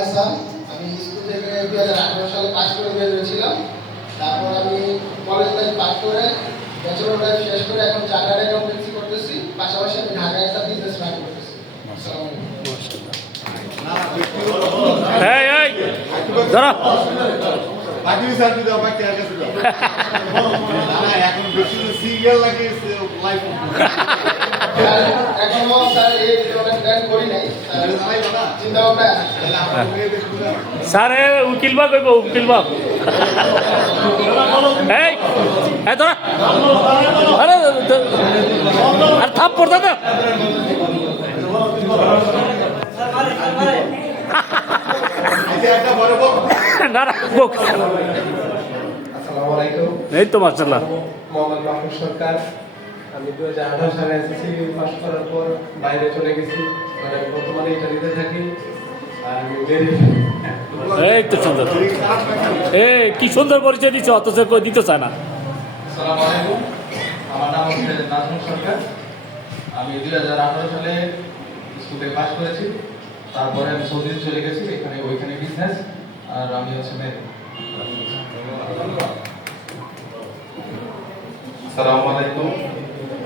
হাসান। আমি স্কুল থেকে 2018 সালে পাস করে বের হয়েছিলাম। তারপর আমি কলেজ লাইফ পাস করে ব্যাচেলর লাইফ শেষ করে এখন চার্টার্ড অ্যাকাউন্টেন্সি করতেছি, পাশাপাশি আমি ঢাকায় একটা বিজনেস রান করতেছি। আসসালামু আলাইকুম। ধরো বাকি সার্ভিস দাও বাকি আর কাছে দাও না এখন বেশি সিরিয়াল লাগে লাইভ এখনো স্যার এই ধরনের প্ল্যান করি নাই, চিন্তা ভাবনা স্যার উকিল বাব কইব উকিল বাব এই এই ধরো আরে আর থাপ পড়তা না একটা বড় বড় না না বুক আসসালামু আলাইকুম। এই তো মাশাআল্লাহ। মোহাম্মদ মাহমুদ সরকার। আমি 2018 সালে এসএসসি পাস করার পর বাইরে চলে গেছি, মানে বর্তমানে ইটালিতে থাকি। আর আমি এই তো সুন্দর, এই কি সুন্দর পরিচয় দিচ্ছ, অথচ কই দিতে চায় না। আসসালামু আলাইকুম, আমার নাম হচ্ছে নাজমুল সরকার। আমি 2018 সালে স্কুল থেকে পাস করেছি। তারপরে আমি সৌদি চলে গেছি, ওইখানে বিজনেস, আর আমি হচ্ছে মেয়ে। আসসালামু আলাইকুম,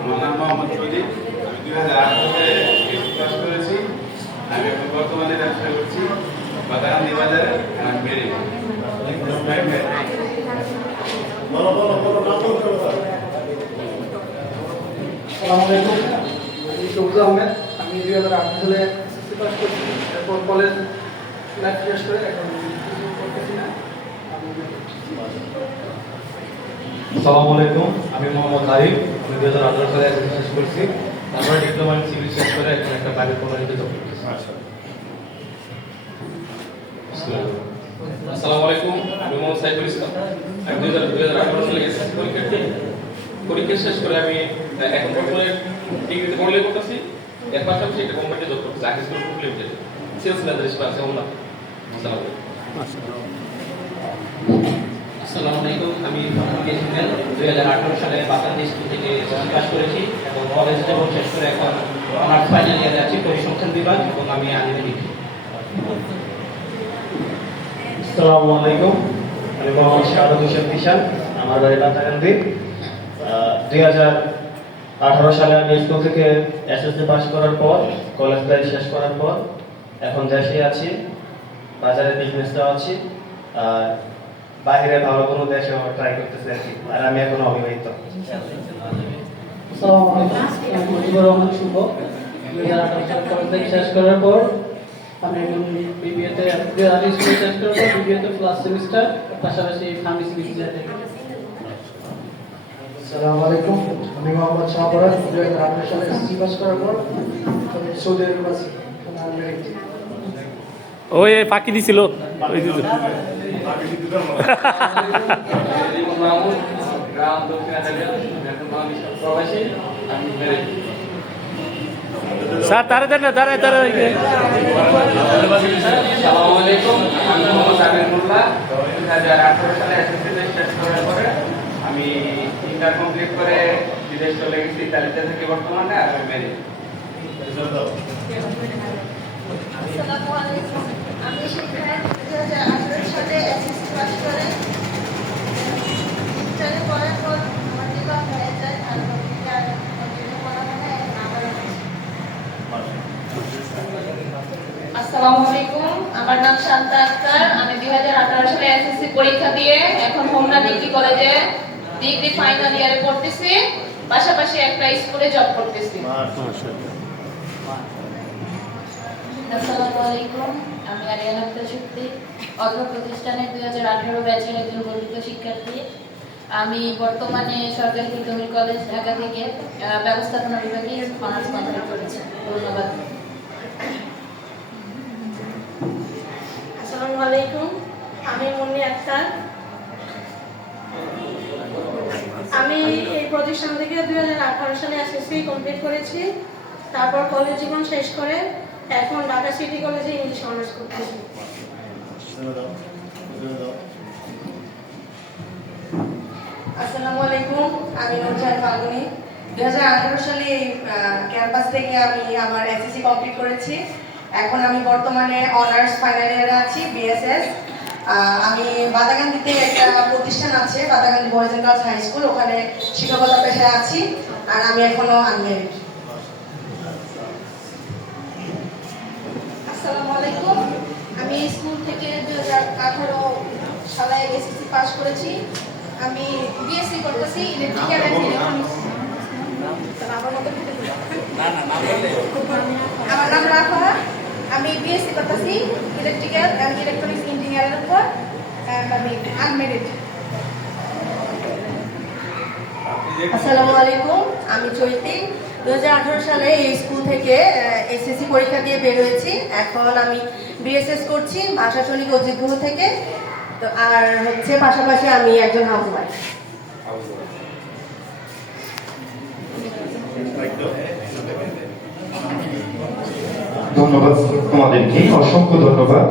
আমার নাম মোহাম্মদ শহীদ। আমি 2008 সালে এসএসসি পাস করেছি। আমি এখন বর্তমানে ব্যবসা করছি বাদাগান্দি বাজারে। আমি মেয়ে আসসালামু আলাইকুম। আমি সবুজ আহমেদ। আমি 2008 সালে এসএসসি পাস করেছি, এরপর কলেজ লাইফ শেষ করে এখন কিছু করতেছি না। আসসালামু আলাইকুম, আমি মোহাম্মদ আরিফ। আমি 2018 সালে এসএসসি শেষ করছি। তারপরে ডিপ্লোমা ইন সিভিল শেষ করে এখন একটা প্রাইভেট কোম্পানিতে জব করতেছি। আসসালামু আলাইকুম, আমি মোহাম্মদ সাইফুল ইসলাম। আমি 2018 সালে এসএসসি পরীক্ষা শেষ করে আমি এখন বর্তমানে ডিগ্রিতে পড়ালেখা করতেছি। এর পাশাপাশি একটা কোম্পানিতে জব করতেছি, আকিস গ্রুপ লিমিটেড, সেলস ম্যানেজার হিসেবে আছে। আসসালামু আলাইকুম। আসসালামু আলাইকুম, আমি মোহাম্মদ ইয়াসিন। 2018 সালে বাংলাদেশ স্কুল থেকে এসএসসি পাস করেছি এবং কলেজ জীবন শেষ করে এখন অনার্স ফাইনাল ইয়ারে আছি পরিসংখ্যান বিভাগ এবং আমি আইনে লিখি। আসসালামু আলাইকুম, আমি মোহাম্মদ শাহাদাত হোসেন তিশান। আমার বাড়ি বাদাগান্দি। 2018 সালে আমি স্কুল থেকে এসএসসি পাস করার পর কলেজ লাইফ শেষ করার পর এখন দেশে আছি, বাজারে বিজনেসটা আছি, আর বাইরে ভালো কোনো দেশে ট্রাই করতেছি আর কি। আর আমি এখন অবিবাহিত। আসসালামু আলাইকুম, আমি মুজিবুর রহমান শুভ। 2018 সালে কলেজ লাইফ শেষ করার পর আমি এখন বিবিএতে স্কুল শেষ করার পর বিবিএতে ফার্স্ট সেমিস্টার, পাশাপাশি ফার্মেসি বিজনেস। আসসালামু আলাইকুম। আমি মোহাম্মদ শাহবরাত। 2018 সালে এসএসসি পাস করার পর আমি সৌদি আরব আছি। ওই ফাঁকি দিছিল ওই দিছিল। মাহমুদ, গ্রাম দক্ষিণ আঞ্চল, এখন আমি প্রবাসী, আমি মেয়ে। স্যার তারে দেন না, তারে তারে আসসালামু আলাইকুম, আমি মোহাম্মদ আমির মোল্লা। 2018 সালে এসএসসি শেষ করার পরে আমি ইন্টার কমপ্লিট করে বিদেশ চলে গেছি, ইতালিতে থাকি বর্তমানে, আর আমি মেয়ে। আসসালামু আলাইকুম, আমি শিখা। 2018 সালে এসএসসি পাস করে ইন্টারে পড়ার পর আমার বিবাহ হয়ে যায়, আর কন্টিনিউ করা হয় না, এখন আবার আসসালামু আলাইকুম, আমার নাম শান্তা আক্তার। আমি 2018 সালে এসএসসি পরীক্ষা দিয়ে এখন হোমনা ডিগ্রি কলেজে ডিগ্রি ফাইনাল ইয়ারে পড়তেছি, পাশাপাশি একটা স্কুলে জব করতেছি। আসসালামু আলাইকুম, আমি আরিয়ানা আক্তার শক্তি। অর্থ প্রতিষ্ঠানের 2018 ব্যাচের একজন গর্বিত শিক্ষার্থী। আমি বর্তমানে সরকারি তিতুমির কলেজ ঢাকা থেকে ব্যবস্থাপনা বিভাগে অনার্স কমপ্লিট করেছি। ধন্যবাদ। আসসালামু আলাইকুম, আমি মুন্নি আক্তার। আমি এই প্রতিষ্ঠান থেকে 2018 সালে এসএসসি কমপ্লিট করেছি। তারপর কলেজ জীবন শেষ করে এখন ঢাকা সিটি কলেজে ইংলিশ অনার্স করতেছি। আসসালামু আলাইকুম, আমি নূরজাহান ফাল্গুনী। 2018 সালে ক্যাম্পাস থেকে আমি আমার এসএসসি কমপ্লিট করেছি। এখন আমি বর্তমানে অনার্স ফাইনাল ইয়ারে আছি বিএসএস। আমি বাদাগান্দিতে একটা প্রতিষ্ঠান আছে, Badagandi boys and girls high school, ওখানে শিক্ষকতা পেশায় আছি। আর আমি এখনো আনমেরিড। আসসালামু আলাইকুম। আমি স্কুল থেকে 2018 সালে এসএসসি পাস করেছি। আমি বিএসসি করতেছি ইলেকট্রিক্যাল অ্যান্ড ইলেকট্রনিক্স। আমার নাম রাফা। আমি বিএসসি করতেছি ইলেকট্রিক্যাল অ্যান্ড ইলেকট্রনিক্স ইঞ্জিনিয়ারের উপর। আমি আনমেরিড। আসসালামু আলাইকুম, আমি চৈতি। 2018 সালে এই স্কুল থেকে এসএসসি পরীক্ষা দিয়ে বের হয়েছি। এখন আমি বিএসএস করছি ভাষা সৈনিক অজিতগুহ থেকে। তো আর হচ্ছে পাশাপাশি আমি একজন হাউসওয়াইফ। ধন্যবাদ তোমাদেরকে, অসংখ্য ধন্যবাদ।